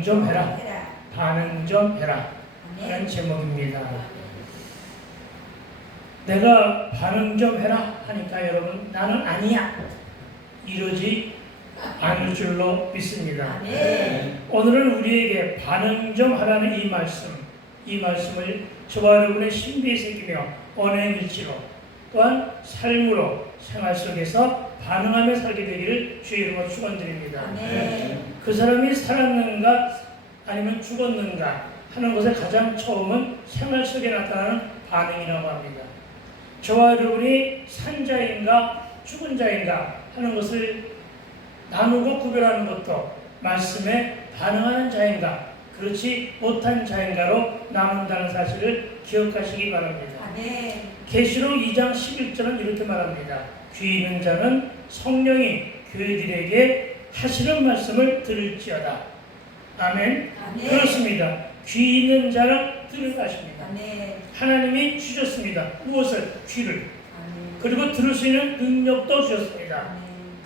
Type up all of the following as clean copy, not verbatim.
반응 좀 해라. 반응 좀 해라. 라는 제목입니다. 내가 반응 좀 해라 하니까 여러분, 나는 아니야, 이러지 않을 줄로 믿습니다. 오늘은 우리에게 반응 좀 하라는 이 말씀을 저와 여러분의 신비에 새기며 언어의 일치로 또한 삶으로 생활 속에서 반응하며 살게 되기를 주의 이름으로 축원드립니다. 그 사람이 살았는가 아니면 죽었는가 하는 것의 가장 처음은 생활 속에 나타나는 반응이라고 합니다. 저와 여러분이 산 자인가 죽은 자인가 하는 것을 나누고 구별하는 것도 말씀에 반응하는 자인가 그렇지 못한 자인가로 나눈다는 사실을 기억하시기 바랍니다. 계시록 2장 11절은 이렇게 말합니다. 귀 있는 자는 성령이 교회들에게 하시는 말씀을 들을지어다. 아멘. 그렇습니다. 귀 있는 자는 들으라 하십니다. 하나님이 주셨습니다. 무엇을? 귀를. 그리고 들을 수 있는 능력도 주셨습니다.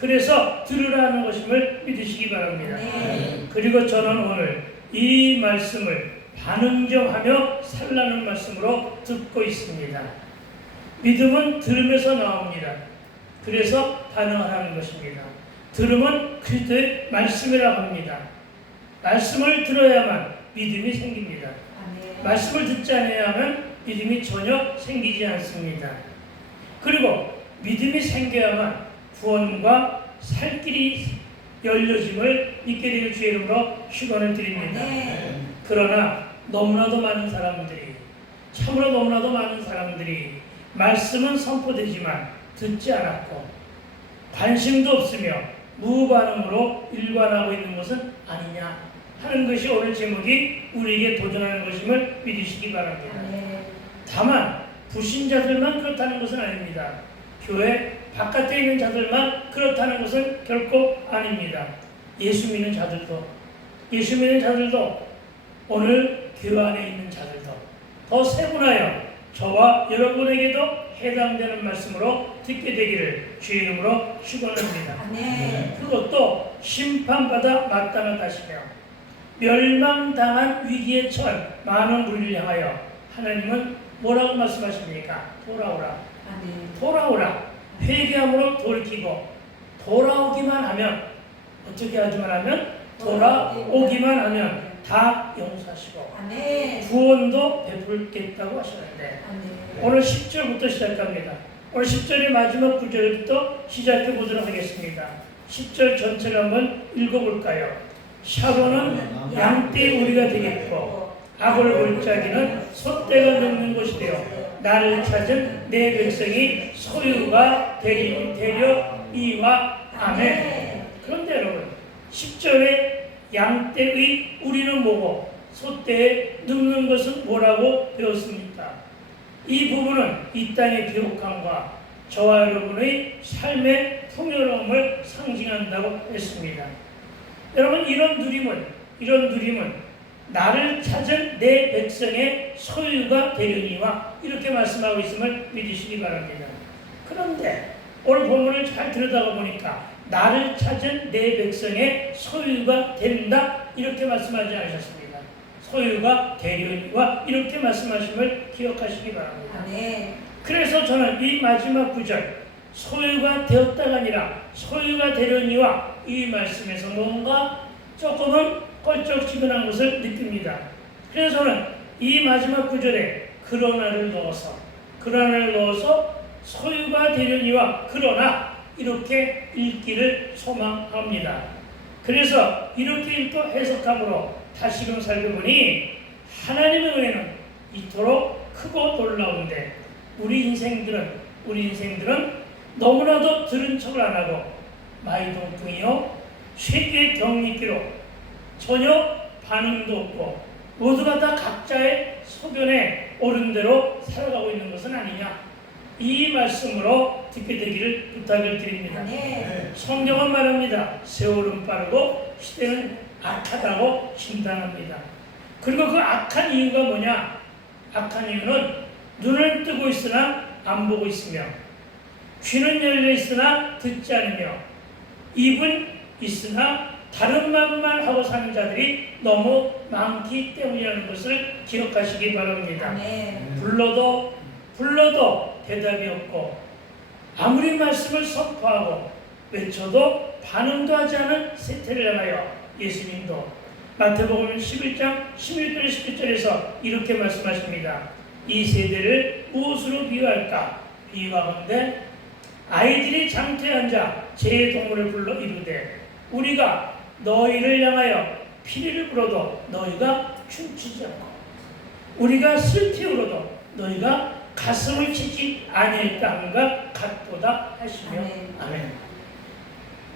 그래서 들으라는 것임을 믿으시기 바랍니다. 그리고 저는 오늘 이 말씀을 반응정하며 살라는 말씀으로 듣고 있습니다. 믿음은 들음에서 나옵니다. 그래서 반응하는 것입니다. 들음은 그리스도의 말씀이라고 합니다. 말씀을 들어야만 믿음이 생깁니다. 말씀을 듣지 않으면 믿음이 전혀 생기지 않습니다. 그리고 믿음이 생겨야만 구원과 살 길이 열려짐을 믿게 되는 주의 이름으로 축원을 드립니다. 그러나 너무나도 많은 사람들이, 참으로 너무나도 많은 사람들이 말씀은 선포되지만 듣지 않았고 관심도 없으며 무반응으로 일관하고 있는 것은 아니냐 하는 것이 오늘 제목이 우리에게 도전하는 것임을 믿으시기 바랍니다. 다만 불신자들만 그렇다는 것은 아닙니다. 교회 바깥에 있는 자들만 그렇다는 것은 결코 아닙니다. 예수 믿는 자들도 오늘 교회 안에 있는 자들도 더 세분하여 저와 여러분에게도 해당되는 말씀으로 듣게 되기를 주의 이름으로 축원합니다. 그것도 심판받아 마땅하다시며 멸망당한 위기에 처한 많은 우리를 향하여 하나님은 뭐라고 말씀하십니까? 돌아오라. 회개함으로 돌이키고 돌아오기만 하면, 어떻게 하기만 하면? 돌아오기만 하면 다 용서하시고 구원도 베풀겠다고 하셨는데 오늘 10절부터 시작합니다. 오늘 10절의 마지막 구절부터 시작해 보도록 하겠습니다. 10절 전체를 한번 읽어볼까요? 샤론은 양떼 우리가 되겠고 악을 골짜기는 소떼가 눕는 곳이 되어 나를 찾은 내 백성이 소유가 되려니와. 아멘. 그런데 여러분, 10절에 양떼의 우리는 뭐고 소떼에 눕는 것은 뭐라고 배웠습니까? 이 부분은 이 땅의 비옥함과 저와 여러분의 삶의 풍요로움을 상징한다고 했습니다. 여러분, 이런 누림은 나를 찾은 내 백성의 소유가 되려니와 이렇게 말씀하고 있음을 믿으시기 바랍니다. 그런데 오늘 본문을 잘 들여다가 보니까 나를 찾은 내 백성의 소유가 된다 이렇게 말씀하지 않으셨습니다. 소유가 되려니와 이렇게 말씀하심을 기억하시기 바랍니다. 그래서 저는 이 마지막 구절 소유가 되었다가 아니라 소유가 되려니와 이 말씀에서 뭔가 조금은 껄쩍지근한 것을 느낍니다. 그래서 저는 이 마지막 구절에 그러나를 넣어서 소유가 되려니와 그러나 이렇게 읽기를 소망합니다. 그래서 이렇게 읽고 해석함으로 다시금 살펴보니 하나님의 은혜는 이토록 크고 놀라운데 우리 인생들은 너무나도 들은 척을 안 하고 마이동풍이요 쇠기의 격리기로 전혀 반응도 없고 모두가 다 각자의 소견에 옳은 대로 살아가고 있는 것은 아니냐, 이 말씀으로 듣게 되기를 부탁을 드립니다. 성경은 말합니다. 세월은 빠르고 시대는 악하다고 진단합니다. 그리고 그 악한 이유가 뭐냐? 악한 이유는 눈을 뜨고 있으나 안 보고 있으며 귀는 열려 있으나 듣지 않으며 입은 있으나 다른 말만 하고 사는 자들이 너무 많기 때문이라는 것을 기억하시기 바랍니다. 불러도 대답이 없고 아무리 말씀을 선포하고 외쳐도 반응도 하지 않은 세태를 향하여 예수님도 마태복음 11장 11절 17절에서 이렇게 말씀하십니다. 이 세대를 무엇으로 비유할까? 비유하건대 아이들이 장터에 앉아 제 동물을 불러 이르되 우리가 너희를 향하여 피리를 불어도 너희가 춤추지 않고 우리가 슬피 울어도 너희가 가슴을 치지 아니할까 함과 같도다 하시며 아멘.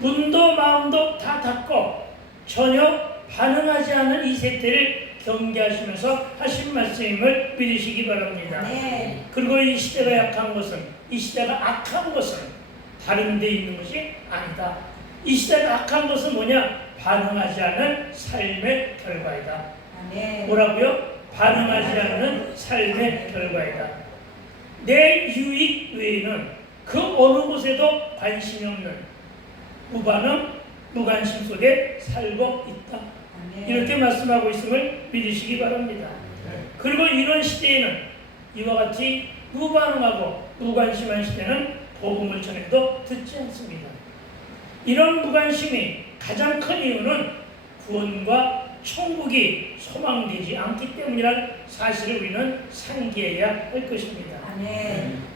눈도 마음도 다 닫고 전혀 반응하지 않은 이 세태를 경계하시면서 하신 말씀임을 믿으시기 바랍니다. 그리고 이 시대가 약한 것은, 이 시대가 악한 것은 다른 데 있는 것이 아니다. 이 시대가 악한 것은 뭐냐? 반응하지 않은 삶의 결과이다. 뭐라고요? 반응하지 않는 삶의 결과이다. 내 유익 외에는 그 어느 곳에도 관심이 없는 무반응, 무관심 속에 살고 있다. 이렇게 말씀하고 있음을 믿으시기 바랍니다. 그리고 이런 시대에는 이와 같이 무반응하고 무관심한 시대는 복음을 전해도 듣지 않습니다. 이런 무관심이 가장 큰 이유는 구원과 천국이 소망되지 않기 때문이라는 사실을 우리는 상기해야 할 것입니다.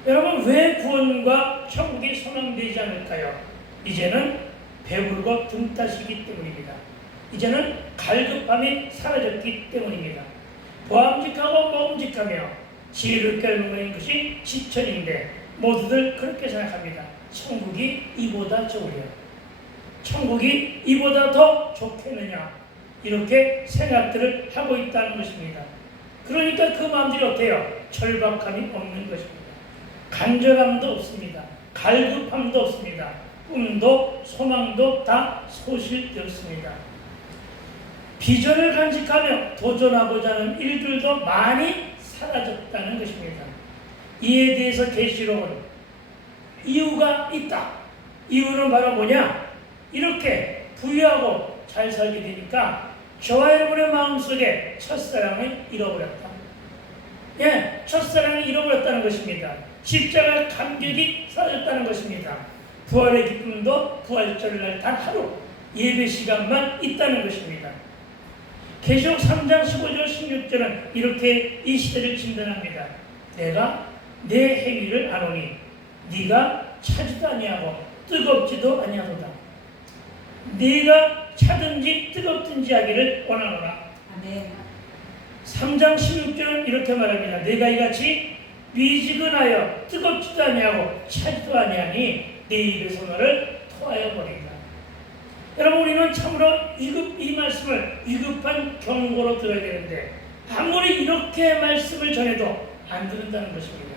여러분, 왜 구원과 천국이 소망되지 않을까요? 이제는 배부르고 등 따시기 때문입니다. 이제는 갈급함이 사라졌기 때문입니다. 보암직하고 먹음직하며 지혜를 깨는 것이 지천인데 모두들 그렇게 생각합니다. 천국이 이보다 좋으려, 천국이 이보다 더 좋겠느냐, 이렇게 생각들을 하고 있다는 것입니다. 그러니까 그 마음들이 어때요? 절박함이 없는 것입니다. 간절함도 없습니다. 갈급함도 없습니다. 꿈도 소망도 다 소실되었습니다. 비전을 간직하며 도전하고자 하는 일들도 많이 사라졌다는 것입니다. 이에 대해서 계시록은 이유가 있다. 이유는 바로 뭐냐? 이렇게 부유하고 잘 살게 되니까 저와 여러분의 마음속에 첫사랑을 잃어버렸다. 첫사랑을 잃어버렸다는 것입니다. 십자가 감격이 사라졌다는 것입니다. 부활의 기쁨도 부활절날 단 하루 예배 시간만 있다는 것입니다. 계시록 3장 15절 16절은 이렇게 이 시대를 진단합니다. 내가 내 행위를 아노니 네가 차지도 아니하고 뜨겁지도 아니하도다. 네가 차든지 뜨겁든지 하기를 원하노라. 3장 16절은 이렇게 말합니다. 내가 이같이 미지근하여 뜨겁지도 아니하고 차지도 아니하니 내 입에서 너를 토하여 버린다. 여러분, 우리는 참으로 이 말씀을 위급한 경고로 들어야 되는데 아무리 이렇게 말씀을 전해도 안 듣는다는 것입니다.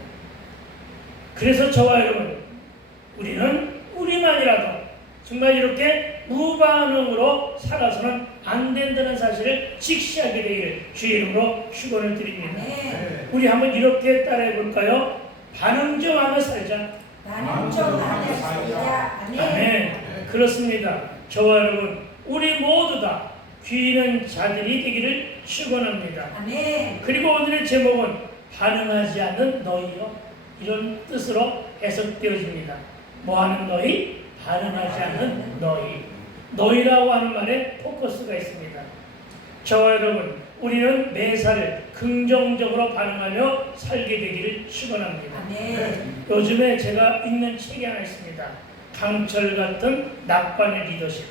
그래서 저와 여러분, 우리는 우리만이라도 정말 이렇게 무반응으로 살아서는 안 된다는 사실을 직시하게 되기를 주의 이름으로 축원을 드립니다. 우리 한번 이렇게 따라해 볼까요? 반응 좀 하며 살자. 반응 좀 하며 살자. 아멘. 그렇습니다. 저와 여러분, 우리 모두 다 귀인한 자들이 되기를 축원합니다. 그리고 오늘의 제목은 반응하지 않는 너희요, 이런 뜻으로 해석되어집니다. 뭐하는 너희? 반응하지 않는 너희. 너희라고 하는 말에 포커스가 있습니다. 저와 여러분, 우리는 매사를 긍정적으로 반응하며 살게 되기를 축원합니다. 요즘에 제가 읽는 책이 하나 있습니다. 강철 같은 낙관의 리더십.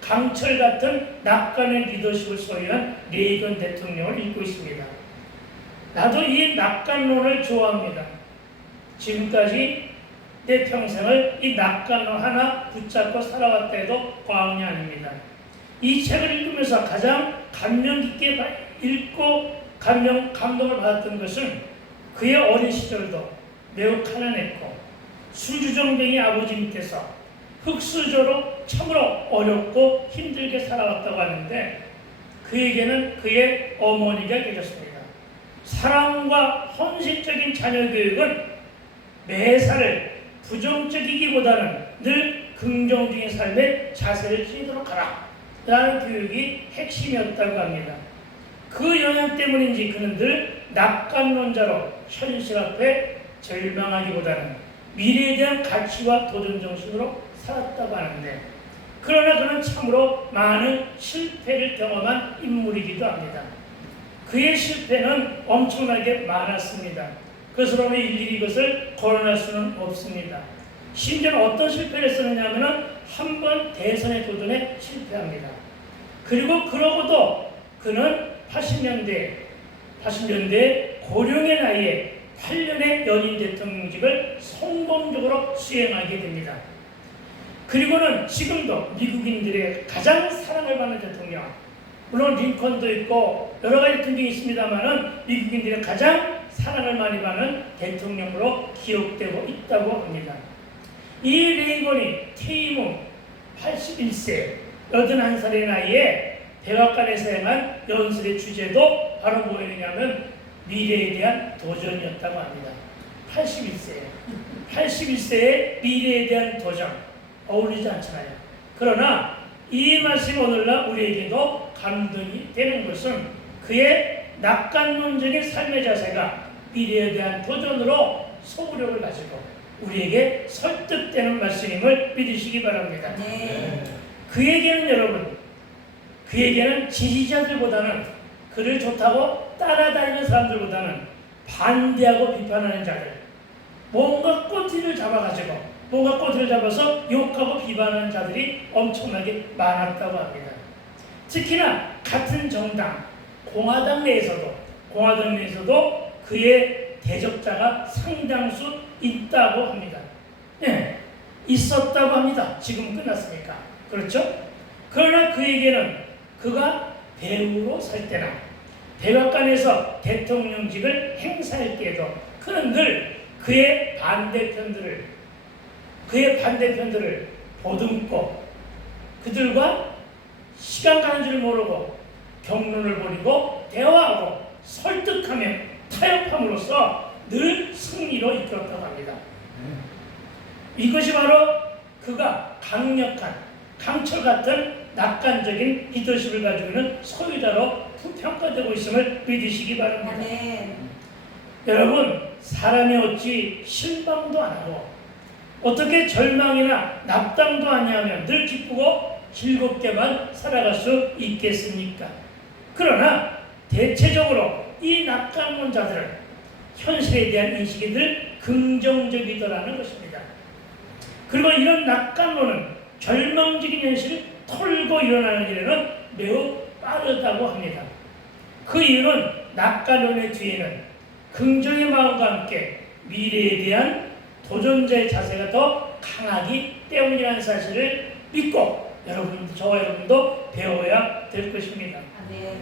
강철 같은 낙관의 리더십을 소유한 레이건 대통령을 읽고 있습니다. 나도 이 낙관론을 좋아합니다. 지금까지 내 평생을 이 낙관론 하나 붙잡고 살아왔다 해도 과언이 아닙니다. 이 책을 읽으면서 가장 감명 깊게 읽고 감동을 받았던 것은 그의 어린 시절도 매우 가난했고 수주정뱅이 아버지 밑에서 흙수저로 참으로 어렵고 힘들게 살아왔다고 하는데 그에게는 그의 어머니가 계셨습니다. 사랑과 헌신적인 자녀 교육은 매사를 부정적이기보다는 늘 긍정적인 삶의 자세를 지니도록 하라, 라는 교육이 핵심이었다고 합니다. 그 영향 때문인지 그는 늘 낙관론자로 현실 앞에 절망하기보다는 미래에 대한 가치와 도전 정신으로 살았다고 하는데, 그러나 그는 참으로 많은 실패를 경험한 인물이기도 합니다. 그의 실패는 엄청나게 많았습니다. 그것으로 일일이 이것을 거론할 수는 없습니다. 심지어 어떤 실패를 했었느냐면 한 번 대선의 도전에 실패합니다. 그리고 그러고도 그는 80년대 고령의 나이에 8년의 연임 대통령직을 성공적으로 수행하게 됩니다. 그리고는 지금도 미국인들의 가장 사랑을 받는 대통령, 물론 링컨도 있고 여러 가지 대통령이 있습니다만은 미국인들의 가장 사랑을 많이 받는 대통령으로 기억되고 있다고 합니다. 이 레이건이 퇴임 후 81세 81살의 나이에 백악관에서 행한 연설의 주제도 바로 뭐였냐면 미래에 대한 도전이었다고 합니다. 81세에 미래에 대한 도전, 어울리지 않잖아요. 그러나 이 말씀이 오늘날 우리에게도 감동이 되는 것은 그의 낙관론적인 삶의 자세가 미래에 대한 도전으로 소구력을 가지고 우리에게 설득되는 말씀임을 믿으시기 바랍니다. 네. 그에게는 지지자들보다는 그를 좋다고 따라다니는 사람들보다는 반대하고 비판하는 자들, 뭔가 꼬투리를 잡아서 욕하고 비판하는 자들이 엄청나게 많았다고 합니다. 특히나 같은 정당, 공화당 내에서도 그의 대적자가 상당수 있다고 합니다. 네, 있었다고 합니다. 지금 끝났으니까. 그렇죠? 그러나 그에게는 그가 배우로 살 때나 백악관에서 대통령직을 행사할 때에도 그는 늘 그의 반대편들을 보듬고 그들과 시간 가는 줄 모르고 경론을 벌이고 대화하고 설득하며 타협함으로써 늘 승리로 이끌었다고 합니다. 이것이 바로 그가 강철 같은 낙관적인 리더십을 가지고 있는 소유자로 평가되고 있음을 믿으시기 바랍니다. 네. 여러분, 사람이 어찌 실망도 안 하고 어떻게 절망이나 낙담도 아니하며 늘 기쁘고 즐겁게만 살아갈 수 있겠습니까? 그러나 대체적으로 이 낙관론자들은 현실에 대한 인식이 늘 긍정적이더라는 것입니다. 그리고 이런 낙관론은 절망적인 현실을 털고 일어나는 일에는 매우 빠르다고 합니다. 그 이유는 낙관론의 뒤에는 긍정의 마음과 함께 미래에 대한 도전자의 자세가 더 강하기 때문이라는 사실을 믿고 저와 여러분도 배워야 될 것입니다. 네.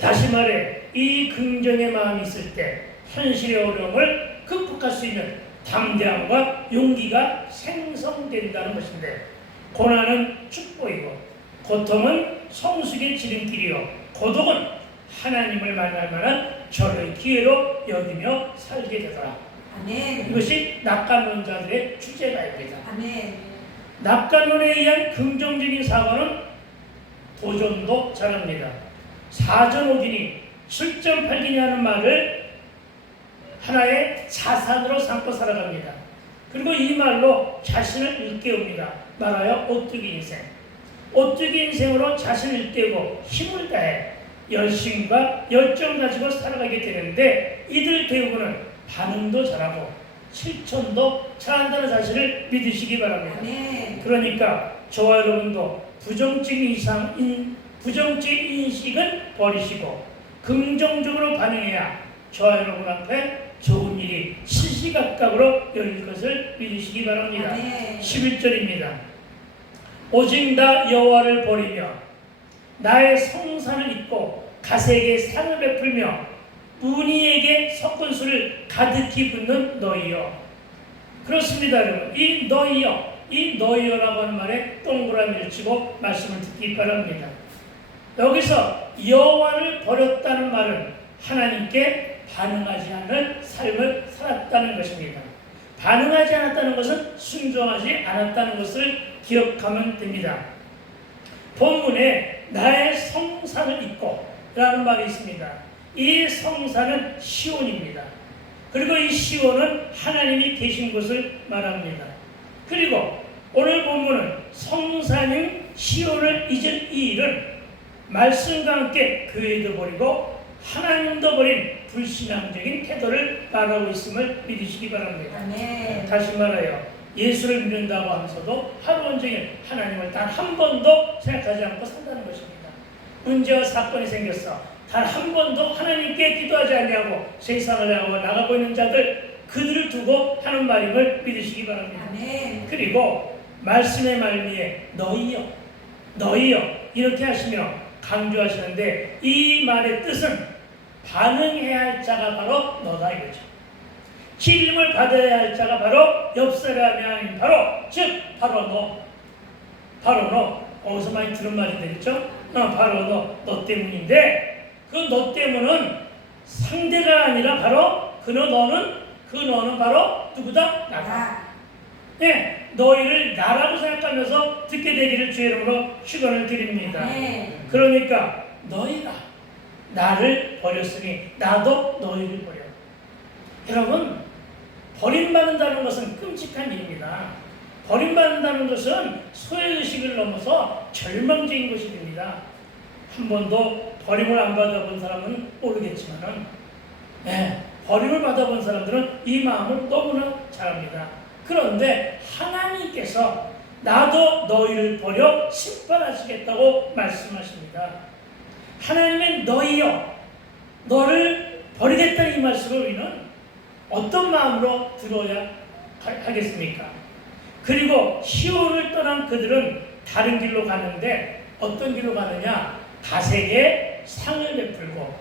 다시 말해 이 긍정의 마음이 있을 때 현실의 어려움을 극복할 수 있는 담대함과 용기가 생성된다는 것인데, 고난은 축복이고 고통은 성숙의 지름길이요 고독은 하나님을 만날 만한 절의 기회로 여기며 살게 되더라. 아멘. 이것이 낙관론자들의 주제가입니다. 아멘. 낙관론에 의한 긍정적인 사고는 도전도 잘합니다. 사전오기니 실전팔기니 하는 말을 하나의 자산으로 삼고 살아갑니다. 그리고 이 말로 자신을 일깨웁니다. 말하여 오뚜기 인생. 오뚜기 인생으로 자신을 일깨우고 힘을 다해 열심과 열정 가지고 살아가게 되는데, 이들 대부분은 반응도 잘하고 실천도 잘한다는 사실을 믿으시기 바랍니다. 네. 그러니까 저와 여러분도 부정적인 인식은 버리시고 긍정적으로 반응해야 저와 여러분 앞에 좋은 일이 시시각각으로 열릴 것을 믿으시기 바랍니다. 네. 11절입니다. 오직 나 여호와를 버리며 나의 성산을 잊고 가세에게 상을 베풀며 문희에게 섞은 술을 가득히 붓는 너희여. 그렇습니다, 여러분. 이 너희여라고 하는 말에 동그라미를 치고 말씀을 듣기 바랍니다. 여기서 여호와를 버렸다는 말은 하나님께 반응하지 않는 삶을 살았다는 것입니다. 반응하지 않았다는 것은 순종하지 않았다는 것을 기억하면 됩니다. 본문에 나의 성산을 잇고 라는 말이 있습니다. 이 성산은 시온입니다. 그리고 이 시온은 하나님이 계신 곳을 말합니다. 그리고 오늘 본문은 성산인 시온을 잊은 이 일은 말씀과 함께 교회도 버리고 하나님도 버린 불신앙적인 태도를 말하고 있음을 믿으시기 바랍니다. 아멘. 다시 말하여 예수를 믿는다고 하면서도 하루 온종일 하나님을 단 한 번도 생각하지 않고 산다는 것입니다. 문제와 사건이 생겼어. 단 한 번도 하나님께 기도하지 아니하고 세상을 향하고 나가고 있는 자들, 그들을 두고 하는 말임을 믿으시기 바랍니다. 아멘. 그리고 말씀의 말미에 너희여 이렇게 하시며 강조하시는데, 이 말의 뜻은 반응해야 할 자가 바로 너다 이거죠. 기름을 받아야 할 자가 바로 옆 사람이 바로 너. 어디서 많이 들은 말이 되겠죠? 바로 너 때문인데, 그 너 때문은 상대가 아니라 바로 그 너는 바로 누구다? 나다. 네, 너희를 나라고 생각하면서 듣게 되기를 주의 이름으로 축원을 드립니다. 네. 그러니까 너희가 나를 버렸으니 나도 너희를 버려. 여러분, 버림받는다는 것은 끔찍한 일입니다. 버림받는다는 것은 소외의식을 넘어서 절망적인 것이 됩니다. 한 번도 버림을 안 받아본 사람은 모르겠지만, 버림을 받아본 사람들은 이 마음을 너무나 잘 압니다. 그런데 하나님께서 나도 너희를 버려 심판하시겠다고 말씀하십니다. 하나님은 너희여, 너를 버리겠다는 이 말씀을 우리는 어떤 마음으로 들어야 하겠습니까? 그리고 시온을 떠난 그들은 다른 길로 가는데, 어떤 길로 가느냐? 가색에 상을 베풀고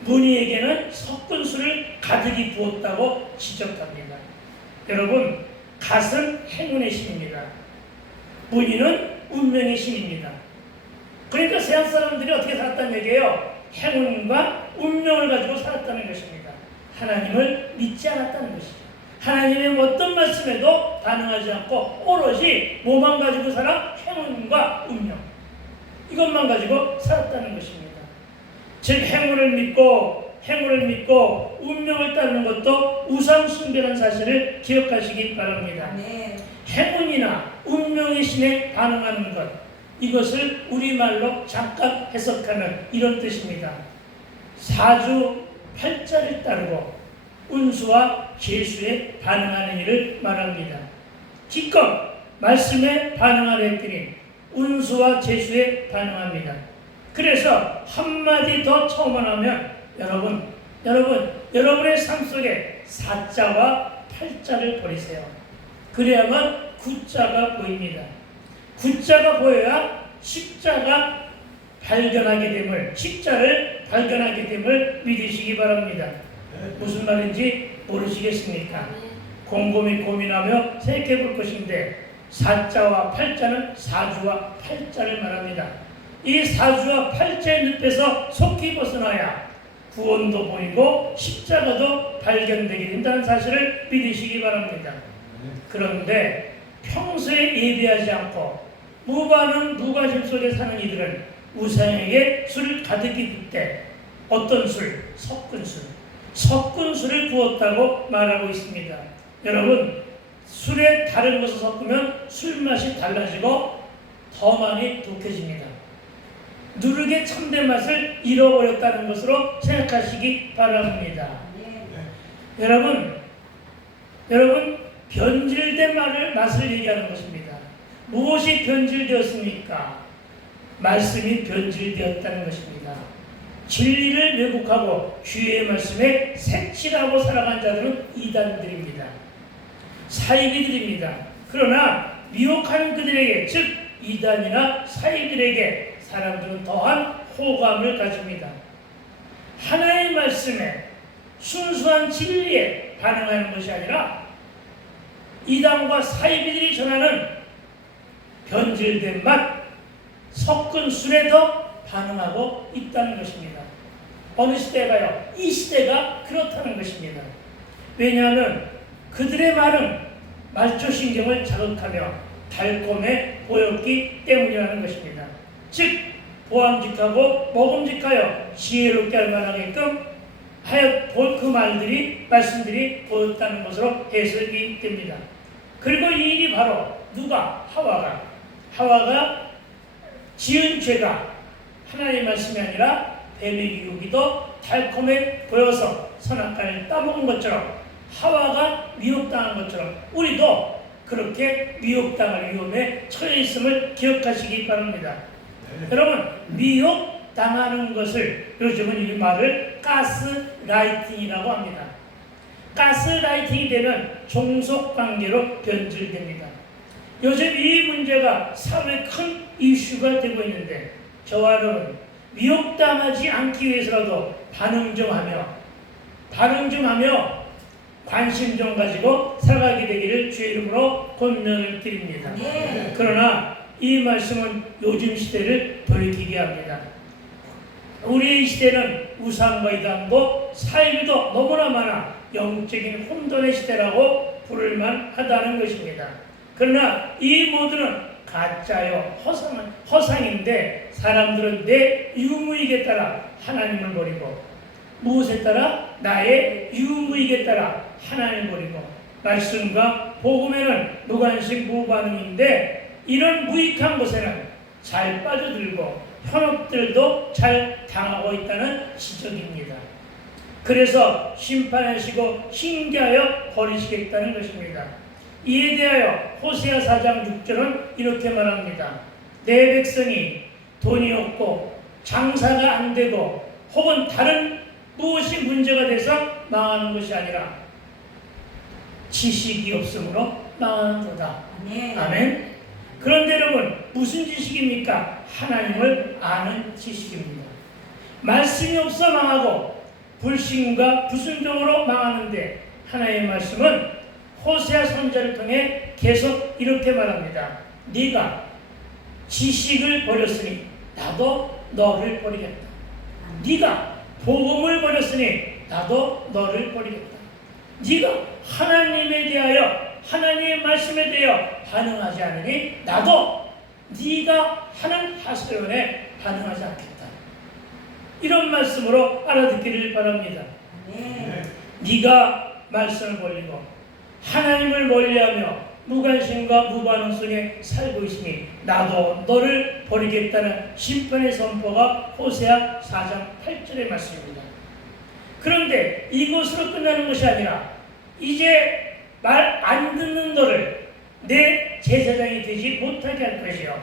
문희에게는 섞은 술을 가득히 부었다고 지적합니다. 여러분, 갓은 행운의 신입니다. 문희는 운명의 신입니다. 그러니까 세상 사람들이 어떻게 살았다는 얘기예요? 행운과 운명을 가지고 살았다는 것입니다. 하나님을 믿지 않았다는 것이죠. 하나님의 어떤 말씀에도 반응하지 않고 오로지 뭐만 가지고 살아? 행운과 운명, 이것만 가지고 살았다는 것입니다. 즉 행운을 믿고 운명을 따르는 것도 우상 숭배라는 사실을 기억하시기 바랍니다. 네. 행운이나 운명의 신에 반응하는 것, 이것을 우리말로 잠깐 해석하면 이런 뜻입니다. 사주 팔자를 따르고 운수와 계수에 반응하는 일을 말합니다. 기껏 말씀에 반응하려 했더니 운수와 계수에 반응합니다. 그래서 한마디 더 첨언하면 여러분의 삶 속에 사자와 팔자를 버리세요. 그래야만 구자가 보입니다. 구자가 보여야 십자를 발견하게 됨을 믿으시기 바랍니다. 무슨 말인지 모르시겠습니까? 곰곰이 고민하며 생각해 볼 것인데, 사자와 팔자는 사주와 팔자를 말합니다. 이 사주와 팔자의 늪에서 속히 벗어나야 구원도 보이고 십자가도 발견되게 된다는 사실을 믿으시기 바랍니다. 그런데 평소에 예배하지 않고 무반응 무관심 속에 사는 이들은 우상에게 술을 가득히 붓되 어떤 술? 섞은 술을 부었다고 말하고 있습니다. 여러분, 술에 다른 것을 섞으면 술맛이 달라지고 더 많이 독해집니다. 누룩의 참된 맛을 잃어버렸다는 것으로 생각하시기 바랍니다. 네. 여러분, 변질된 맛을 얘기하는 것입니다. 무엇이 변질되었습니까? 말씀이 변질되었다는 것입니다. 진리를 왜곡하고 주의 말씀에 색칠하고 살아간 자들은 이단들입니다. 사이비들입니다. 그러나 미혹하는 그들에게, 즉 이단이나 사이비들에게 사람들은 더한 호감을 가집니다. 하나의 말씀에 순수한 진리에 반응하는 것이 아니라 이단과 사이비들이 전하는 변질된 맛, 섞은 술에 더 반응하고 있다는 것입니다. 어느 시대가요? 이 시대가 그렇다는 것입니다. 왜냐하면 그들의 말은 말초신경을 자극하며 달콤해 보였기 때문이라는 것입니다. 즉 보암직하고 먹음직하여 지혜롭게 할 만하게끔 하여 그 말씀들이 보였다는 것으로 해석이 됩니다. 그리고 이 일이 바로 누가? 하와가 지은 죄가 하나님의 말씀이 아니라 뱀의 유혹이 더 달콤해 보여서 선악과를 따먹은 것처럼, 하와가 미혹당한 것처럼 우리도 그렇게 미혹당할 위험에 처해 있음을 기억하시기 바랍니다. 여러분, 미혹당하는 것을 요즘은 이 말을 가스라이팅이라고 합니다. 가스라이팅이 되면 종속관계로 변질됩니다. 요즘 이 문제가 사회의 큰 이슈가 되고 있는데, 저와 여러분 미혹당하지 않기 위해서라도 반응 좀 하며 관심 좀 가지고 살아가게 되기를 주의 이름으로 권면을 드립니다. 그러나 이 말씀은 요즘 시대를 돌이키게 합니다. 우리의 시대는 우상과 이단도 사이비도 너무나 많아 영적인 혼돈의 시대라고 부를만 하다는 것입니다. 그러나 이 모두는 가짜요, 허상인데 사람들은 내 유무익에 따라 하나님을 버리고, 무엇에 따라? 나의 유무익에 따라 하나님을 버리고, 말씀과 복음에는 무관심 무반응인데 이런 무익한 것에는 잘 빠져들고 현혹들도 잘 당하고 있다는 지적입니다. 그래서 심판하시고 징계하여 버리시겠다는 것입니다. 이에 대하여 호세아 4장 6절은 이렇게 말합니다. 내 백성이 돈이 없고 장사가 안 되고 혹은 다른 무엇이 문제가 돼서 망하는 것이 아니라 지식이 없으므로 망하는 거다. 아멘. 그런데 여러분, 무슨 지식입니까? 하나님을 아는 지식입니다. 말씀이 없어 망하고 불신과 불순종으로 망하는데, 하나님의 말씀은 호세아 선지자를 통해 계속 이렇게 말합니다. 네가 지식을 버렸으니 나도 너를 버리겠다. 네가 복음을 버렸으니 나도 너를 버리겠다. 네가 하나님에 대하여, 하나님의 말씀에 대하여 반응하지 않으니 나도 네가 하는 하소연에 반응하지 않겠다. 이런 말씀으로 알아듣기를 바랍니다. 네가 말씀을 버리고 하나님을 멀리하며 무관심과 무반응 속에 살고 있으니 나도 너를 버리겠다는 심판의 선포가 호세아 4장 8절의 말씀입니다. 그런데 이것으로 끝나는 것이 아니라 이제 말 안 듣는 너를 내 제사장이 되지 못하게 할 것이요,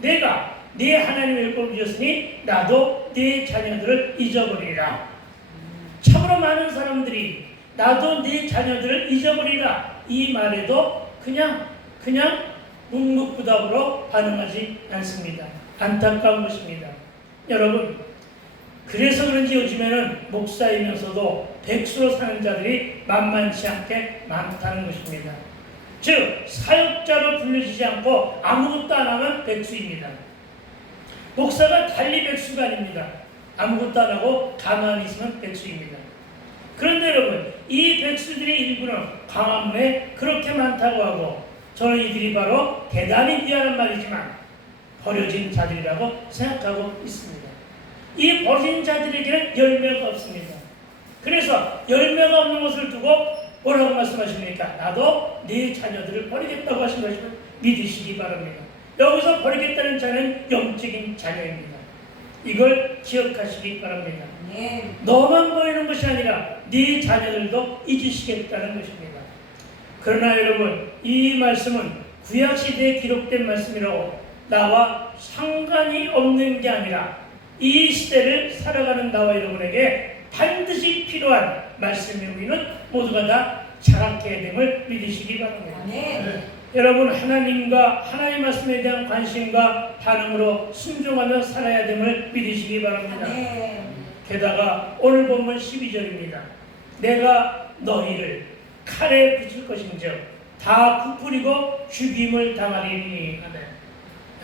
내가 네 하나님을 뽑으셨으니 나도 네 자녀들을 잊어버리라. 참으로 많은 사람들이 나도 네 자녀들을 잊어버리라 이 말에도 그냥 묵묵부답으로 반응하지 않습니다. 안타까운 것입니다. 여러분, 그래서 그런지 요즘에는 목사이면서도 백수로 사는 자들이 만만치 않게 많다는 것입니다. 즉 사역자로 불려지지 않고 아무것도 안 하면 백수입니다. 목사가 달리 백수가 아닙니다. 아무것도 안 하고 가만히 있으면 백수입니다. 그런데 여러분, 이 백수들의 일부는 광화문에 그렇게 많다고 하고, 저는 이들이 바로 대단히 미안한 말이지만 버려진 자들이라고 생각하고 있습니다. 이 버린 자들에게는 열매가 없습니다. 그래서 열매가 없는 것을 두고 뭐라고 말씀하십니까? 나도 네 자녀들을 버리겠다고 하신 것을 믿으시기 바랍니다. 여기서 버리겠다는 자는 영적인 자녀입니다. 이걸 기억하시기 바랍니다. 너만 버리는 것이 아니라 네 자녀들도 잊으시겠다는 것입니다. 그러나 여러분, 이 말씀은 구약시대에 기록된 말씀이라고 나와 상관이 없는 게 아니라 이 시대를 살아가는 나와 여러분에게 반드시 필요한 말씀이 우리는 모두가 다 자각해야 됨을 믿으시기 바랍니다. 여러분, 하나님과 하나님의 말씀에 대한 관심과 반응으로 순종하며 살아야 됨을 믿으시기 바랍니다. 게다가 오늘 본문 12절입니다. 내가 너희를 칼에 붙일 것인즉 다 부풀리고 죽임을 당하리니.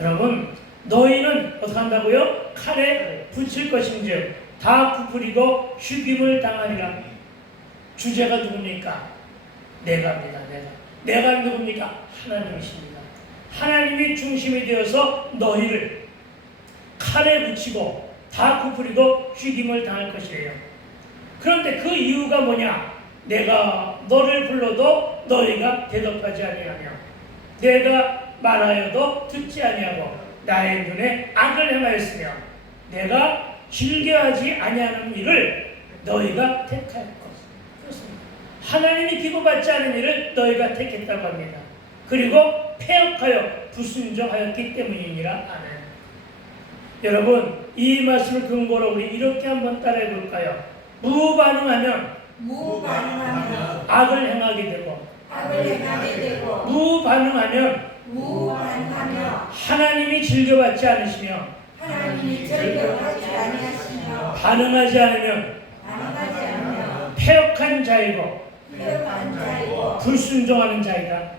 여러분, 너희는 어떻게 한다고요? 칼에 붙일 것인즉 다 부풀리고 죽임을 당하리라. 주제가 누굽니까? 내가입니다. 내가 누굽니까? 하나님이십니다. 하나님이 중심이 되어서 너희를, 칼에 붙이고 다 구부리고 죽임을 당할 것이에요. 그런데 그 이유가 뭐냐? 내가 너를 불러도 너희가 대답하지 아니하며 내가 말하여도 듣지 아니하고 나의 눈에 악을 행하였으며 내가 즐겨하지 아니하는 일을 너희가 택할 것. 그렇습니다. 하나님이 기뻐받지 않은 일을 너희가 택했다고 합니다. 그리고 패역하여 불순종하였기 때문이니라. 아멘. 여러분, 이 말씀을 근거로 우리 이렇게 한번 따라해 볼까요? 무반응하면 악을 행하게 되고 무반응하면 하나님이 즐겨받지 않으시며 반응하지 않으면 패역한 자이고 불순종하는 자이다.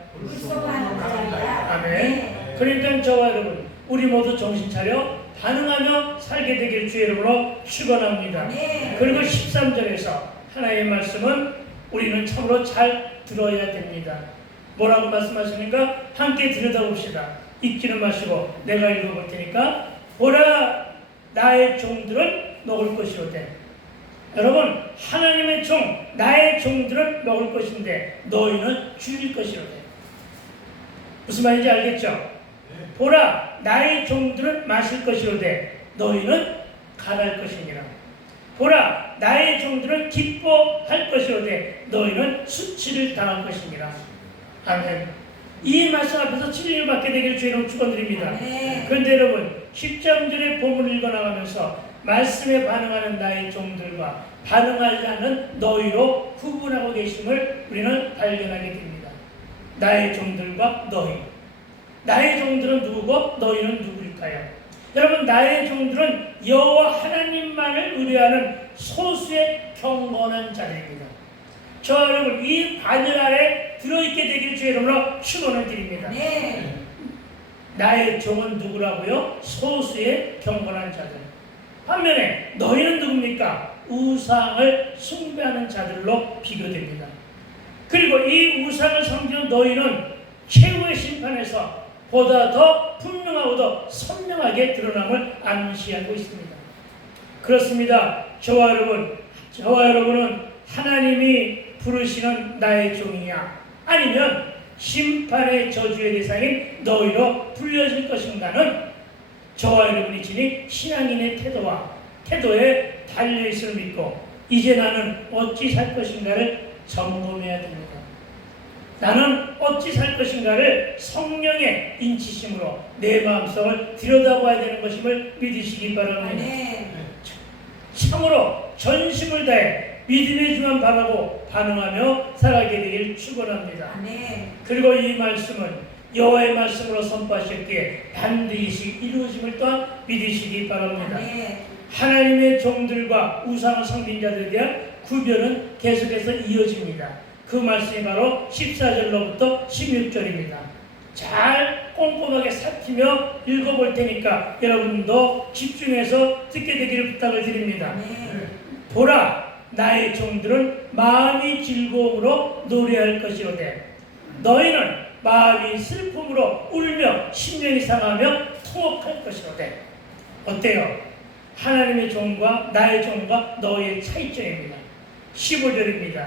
아멘. 그러니까 저와 여러분, 우리 모두 정신 차려 반응하며 살게 되길 주의 이름으로 축원합니다. 그리고 13절에서 하나님의 말씀은 우리는 참으로 잘 들어야 됩니다. 뭐라고 말씀하시는가? 함께 들여다봅시다. 읽지는 마시고 내가 읽어볼 테니까. 보라, 나의 종들은 먹을 것이오되. 여러분, 하나님의 종, 나의 종들은 먹을 것인데 너희는 죽일 것이오되. 무슨 말인지 알겠죠? 보라, 나의 종들은 마실 것이오되 너희는 간할 것이니라. 보라, 나의 종들은 기뻐할 것이오되 너희는 수치를 당할 것이니라. 아멘. 이 말씀 앞에서 진리를 받게 되기를 주의로 축원드립니다. 그런데 여러분, 13절의 본문을 읽어나가면서 말씀에 반응하는 나의 종들과 반응하지 않는 너희로 구분하고 계심을 우리는 발견하게 됩니다. 나의 종들과 너희. 나의 종들은 누구고 너희는 누구일까요? 여러분, 나의 종들은 여호와 하나님만을 의뢰하는 소수의 경건한 자들입니다. 저 여러분, 이 반열 아래 들어있게 되기를 주의 이름으로 축원을 드립니다. 나의 종은 누구라고요? 소수의 경건한 자들. 반면에 너희는 누굽니까? 우상을 숭배하는 자들로 비교됩니다. 그리고 이 우상을 섬기는 너희는 최후의 심판에서 보다 더 분명하고 선명하게 드러남을 암시하고 있습니다. 그렇습니다. 저와 여러분은 하나님이 부르시는 나의 종이냐, 아니면 심판의 저주의 대상인 너희로 불려질 것인가는 저와 여러분이 지닌 신앙인의 태도에 달려있을 믿고 이제 나는 어찌 살 것인가를 점검해야 됩니다. 나는 어찌 살 것인가를 성령의 인치심으로 내 마음속을 들여다봐야 되는 것임을 믿으시기 바랍니다. 참으로 전심을 다해 믿음의 주만 바라고 반응하며 살아가게 되길 축원합니다. 그리고 이 말씀은 여호와의 말씀으로 선포하셨기에 반드시 이루어짐을 또한 믿으시기 바랍니다. 하나님의 종들과 우상을 섬긴 자들에 대한 구별은 계속해서 이어집니다. 그 말씀이 바로 14절로부터 16절입니다. 잘 꼼꼼하게 살피며 읽어볼 테니까 여러분도 집중해서 듣게 되기를 부탁을 드립니다. 보라, 나의 종들은 마음이 즐거움으로 노래할 것이로되 너희는 마음이 슬픔으로 울며 심령이 상하며 통곡할 것이로되. 어때요? 하나님의 종과 나의 종과 너희의 차이점입니다. 15절입니다.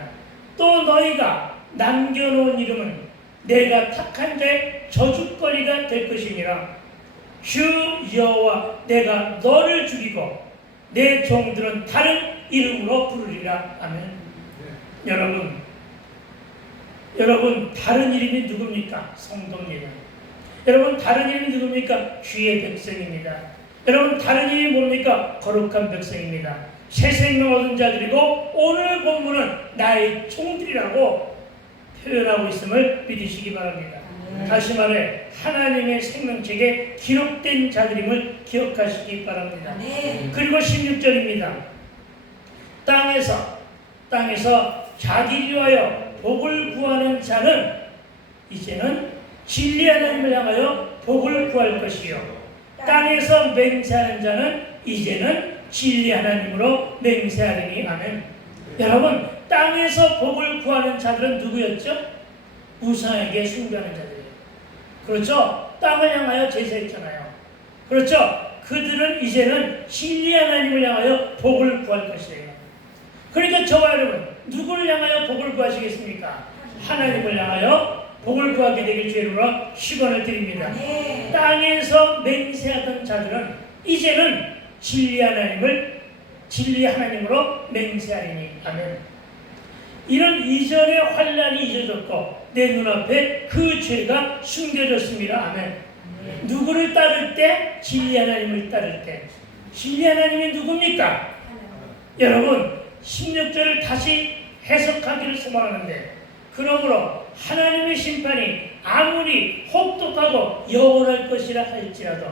또 너희가 남겨놓은 이름은 내가 택한 자의 저주거리가 될 것이니라. 주 여호와 내가 너를 죽이고 내 종들은 다른 이름으로 부르리라. 아멘. 여러분 다른 이름이 누굽니까? 성도입니다. 여러분 다른 이름이 누굽니까? 주의 백성입니다. 여러분 다른 이름이 뭡니까? 거룩한 백성입니다. 새 생명 얻은 자들이고 오늘 본문은 나의 종들이라고 표현하고 있음을 믿으시기 바랍니다. 다시 말해 하나님의 생명책에 기록된 자들임을 기억하시기 바랍니다. 그리고 16절입니다. 땅에서 자기를 위하여 복을 구하는 자는 이제는 진리 하나님을 향하여 복을 구할 것이요 땅에서 맹세하는 자는 이제는 진리 하나님으로 맹세하리니. 아멘. 여러분, 땅에서 복을 구하는 자들은 누구였죠? 우상에게 숭배하는 자들이에요. 그렇죠? 땅을 향하여 제사했잖아요. 그렇죠? 그들은 이제는 진리 하나님을 향하여 복을 구할 것이에요. 그러니까 저와 여러분, 누구를 향하여 복을 구하시겠습니까? 하나님을 향하여 복을 구하게 되길 주의로 축원을 드립니다. 땅에서 맹세하던 자들은 이제는 진리 하나님으로 맹세하리니. 아멘. 이런 이전의 환란이 잊어졌고 내 눈앞에 그 죄가 숨겨졌습니다. 아멘. 누구를 따를 때? 진리 하나님을 따를 때. 진리 하나님이 누굽니까? 여러분, 16절을 다시 해석하기를 소망하는데, 그러므로 하나님의 심판이 아무리 혹독하고 영원할 것이라 할지라도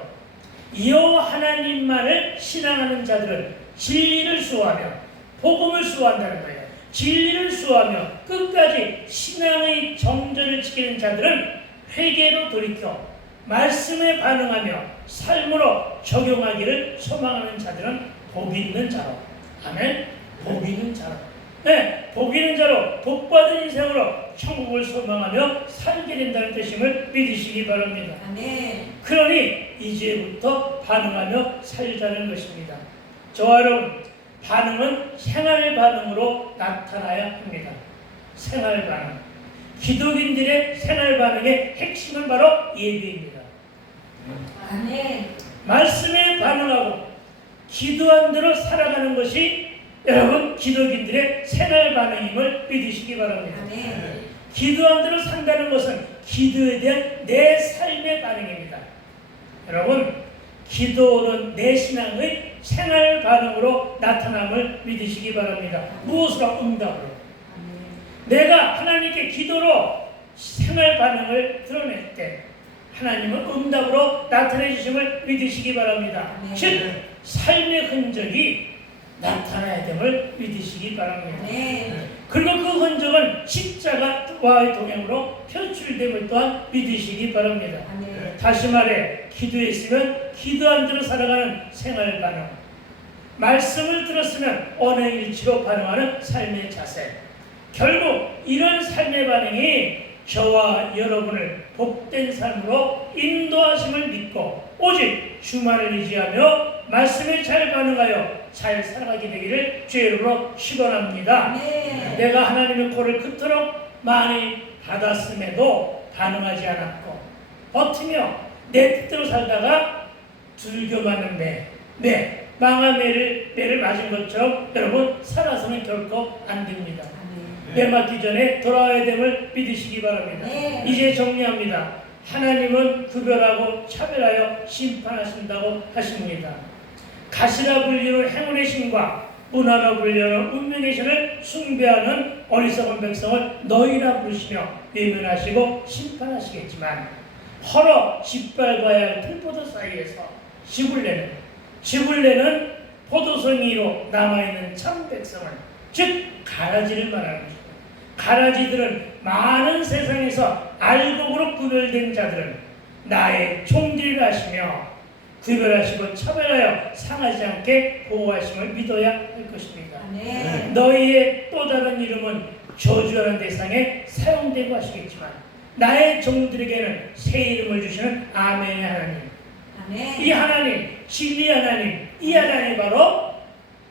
여호와 하나님만을 신앙하는 자들은 진리를 수호하며 복음을 수호한다는 거예요. 진리를 수호하며 끝까지 신앙의 정절을 지키는 자들은 회개로 돌이켜 말씀에 반응하며 삶으로 적용하기를 소망하는 자들은 복 있는 자로. 아멘. 복 있는 자로. 네, 복 있는 자로 복받은 인생으로 천국을 소망하며 살게 된다는 뜻임을 믿으시기 바랍니다. 아멘. 그러니 이제부터 반응하며 살자는 것입니다. 저와 여러분, 반응은 생활 반응으로 나타나야 합니다. 생활 반응. 기독인들의 생활 반응의 핵심은 바로 예배입니다. 아멘. 말씀에 반응하고 기도한 대로 살아가는 것이 여러분 기독인들의 생활 반응임을 믿으시기 바랍니다. 아멘. 기도한 대로 산다는 것은 기도에 대한 내 삶의 반응입니다. 여러분, 기도는 내 신앙의 생활 반응으로 나타남을 믿으시기 바랍니다. 무엇으로? 응답으로. 내가 하나님께 기도로 생활 반응을 드러낼 때 하나님은 응답으로 나타내 주심을 믿으시기 바랍니다. 즉 삶의 흔적이 나타나야 됨을 믿으시기 바랍니다. 그리고 그 흔적은 십자가와의 동행으로 표출됨을 또한 믿으시기 바랍니다. 다시 말해, 기도했으면 기도한 대로 살아가는 생활 반응, 말씀을 들었으면 언행일치로 반응하는 삶의 자세, 결국 이런 삶의 반응이 저와 여러분을 복된 삶으로 인도하심을 믿고 오직 주만을 의지하며 말씀에 잘 반응하여 잘 살아가게 되기를 주의 이름으로 축원합니다. 내가 하나님의 코를 그토록 많이 받았음에도 반응하지 않았고 버티며 내 뜻대로 살다가 두들겨맞는 망한 매를 맞은 것처럼 여러분 살아서는 결코 안 됩니다. 매 맞기 전에 돌아와야 됨을 믿으시기 바랍니다. 이제 정리합니다. 하나님은 구별하고 차별하여 심판하신다고 하십니다. 가시라 불리는 행운의 신과 문화로 불리는 운명의 신을 숭배하는 어리석은 백성을 너희라 부르시며 외면하시고 심판하시겠지만 헐어 짓밟아야 할 들포도 사이에서 집을 내는 포도송이로 남아있는 참 백성을, 즉 가라지를 말하는 것입니다. 가라지들은 많은 세상에서 알곡으로 구별된 자들은 나의 총들이라 하시며 구별하시고 차별하여 상하지 않게 보호하심을 믿어야 할 것입니다. 너희의 또 다른 이름은 저주하는 대상에 사용되고 하시겠지만 나의 종들에게는 새 이름을 주시는 아멘의 하나님, 이 하나님, 진리 하나님, 이 하나님 바로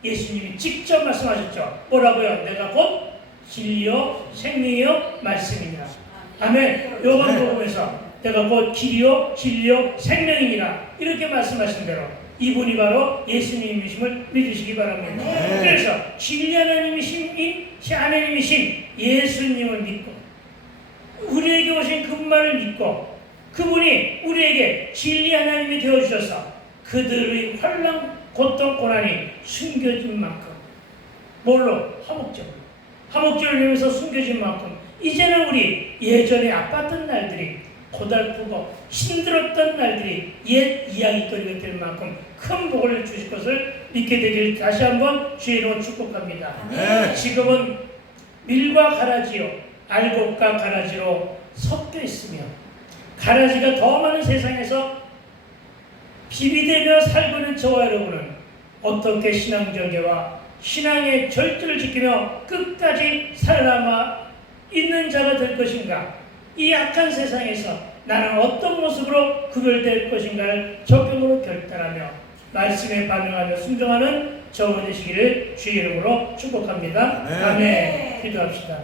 예수님이 직접 말씀하셨죠. 뭐라고요? 내가 곧 진리요 생명이요 말씀이니라. 아멘. 요한복음에서 내가 곧 길이요 진리요 생명이니라 이렇게 말씀하신 대로 이분이 바로 예수님이심을 믿으시기 바랍니다. 그래서 진리 하나님이신 예수님을 믿고 우리에게 오신 그분만을 믿고 그분이 우리에게 진리 하나님이 되어주셔서 그들의 환난, 고통, 고난이 숨겨진 만큼 뭘로? 화목제를 위해서 숨겨진 만큼 이제는 우리 예전에 아팠던 날들이 고달프고 힘들었던 날들이 옛 이야기거리가 될 만큼 큰 복을 주실 것을 믿게 되길 다시 한번 주의 이름으로 축복합니다. 지금은 밀과 가라지요 알곡과 가라지로 섞여 있으며 가라지가 더 많은 세상에서 비비되며 살고 있는 저와 여러분은 어떻게 신앙절개와 신앙의 절제를 지키며 끝까지 살아남아 있는 자가 될 것인가? 이 약한 세상에서 나는 어떤 모습으로 구별될 것인가를 적용으로 결단하며 말씀에 반응하며 순종하는 저번 되시기를 주의 이름으로 축복합니다. 아멘. 아멘. 기도합시다.